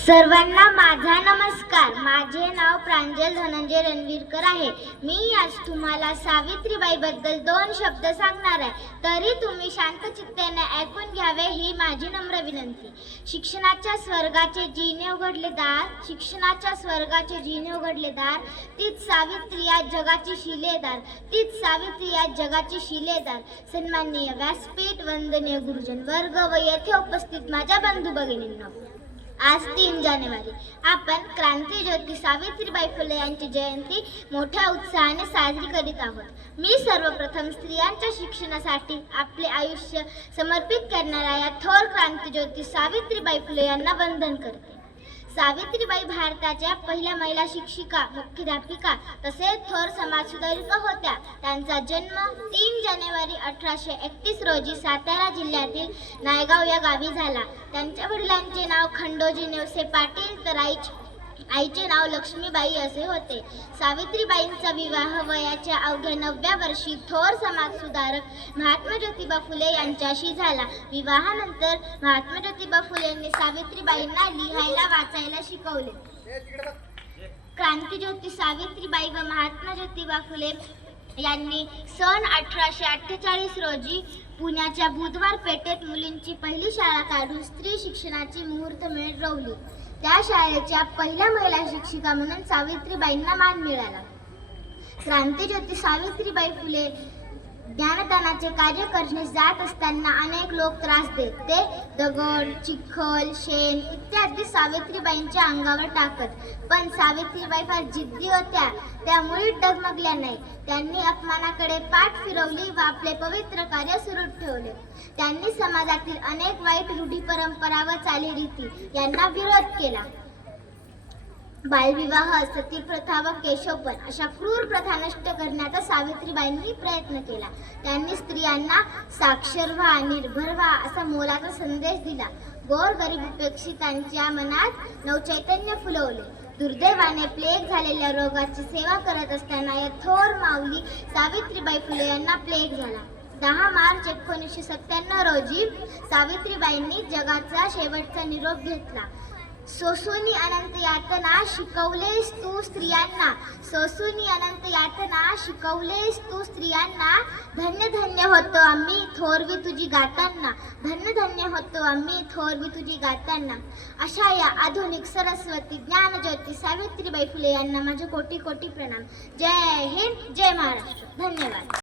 सर्वांना माझा नमस्कार. माझे नाव प्रांजल धनंजय रणवीरकर आहे. मी आज तुम्हाला सावित्रीबाई बद्दल 2 शब्द सांगणार आहे. तरी तुम्ही शांत चित्ताने ऐकून घ्यावे ही माझी नम्र विनंती. शिक्षणाच्या स्वर्गाचे जिने उघडले दार, शिक्षणाच्या स्वर्गाचे जिने उघडले दार, तीच सावित्री आज जगाची शिलेदार, तीच सावित्री आज जगाची शिलेदार. सन्माननीय व्यासपीठ, वंदनीय गुरुजन वर्ग व येथे उपस्थित माझ्या बंधू भगिनींनो, आज 3 जानेवारी आपण क्रांतीज्योती सावित्रीबाई फुले यांची जयंती मोठ्या उत्साहाने साजरी करीत आहोत. मी सर्वप्रथम स्त्रियांच्या शिक्षणासाठी आपले आयुष्य समर्पित करणाऱ्या या थोर क्रांतीज्योती सावित्रीबाई फुले यांना वंदन करते. सावित्रीबाई भारताच्या पहिल्या महिला शिक्षिका, मुख्याध्यापिका तसेच थोर समाजसुधारिका होत्या. त्यांचा जन्म 3 जानेवारी 1831 रोजी सातारा जिल्ह्यातील नायगाव या गावी झाला. त्यांच्या वडिलांचे नाव खंडोजी नेवसे पाटील तर आईचे नाव लक्ष्मीबाई असे होते. सावित्रीबाईंचा विवाह वयाच्या अवघ्या 9व्या वर्षी थोर समाजसुधारक महात्मा ज्योतिबा फुले यांच्याशी झाला. विवाहानंतर महात्मा ज्योतिबा फुलेंनी सावित्रीबाईंना लिहायला वाचायला शिकवले. क्रांतीज्योती सावित्रीबाई व महात्मा ज्योतिबा फुले यांनी सन 1848 रोजी पुण्याच्या बुधवार पेठेत मुलींची पहिली शाळा काढून स्त्री शिक्षणाची मुहूर्तमेढ रोवली. त्या शाळेच्या पहिल्या महिला शिक्षिका म्हणून सावित्रीबाईंना मान मिळाला. क्रांतीज्योती सावित्रीबाई फुले ज्ञानदानाचे कार्य करण्यास जात असताना अनेक लोक त्रास देत. ते दगड, चिखल, शेण इत्यादी सावित्रीबाईंच्या अंगावर टाकत. पण सावित्रीबाई फार जिद्दी होत्या, त्यामुळे डगमगल्या नाही. त्यांनी अपमानाकडे पाठ फिरवली व आपले पवित्र कार्य सुरू ठेवले. त्यांनी समाजातील अनेक वाईट रूढी, परंपरा व चालीरीती यांना विरोध केला. बालविवाह, सतीप्रथा व केशवपण अशा क्रूर प्रथा नष्ट करण्याचा सावित्रीबाईंनी प्रयत्न केला. त्यांनी स्त्रियांना साक्षर व्हा, निर्भर व्हा असा मोलाचा संदेश दिला. गोरगरीब उपेक्षितांच्या मनात नवचैतन्य फुलवले. दुर्दैवाने प्लेग झालेल्या रोगाची सेवा करत असताना या थोर माऊली सावित्रीबाई फुले यांना प्लेग झाला. 10 मार्च 1997 रोजी सावित्रीबाईंनी जगाचा शेवटचा निरोप घेतला. सोसूनी अनंत यातना शिकवलेस तू स्त्रियांना, सोसूनी अनंत यातना शिकवलेस तू स्त्रियांना. धन्य धन्य होतो आम्ही थोरवी तुझी गाताना, धन्य धन्य होतो आम्ही थोरवी तुझी गाताना. अशा या आधुनिक सरस्वती ज्ञानज्योती सावित्रीबाई फुले यांना माझे कोटी कोटी प्रणाम. जय हिंद, जय महाराष्ट्र. धन्यवाद.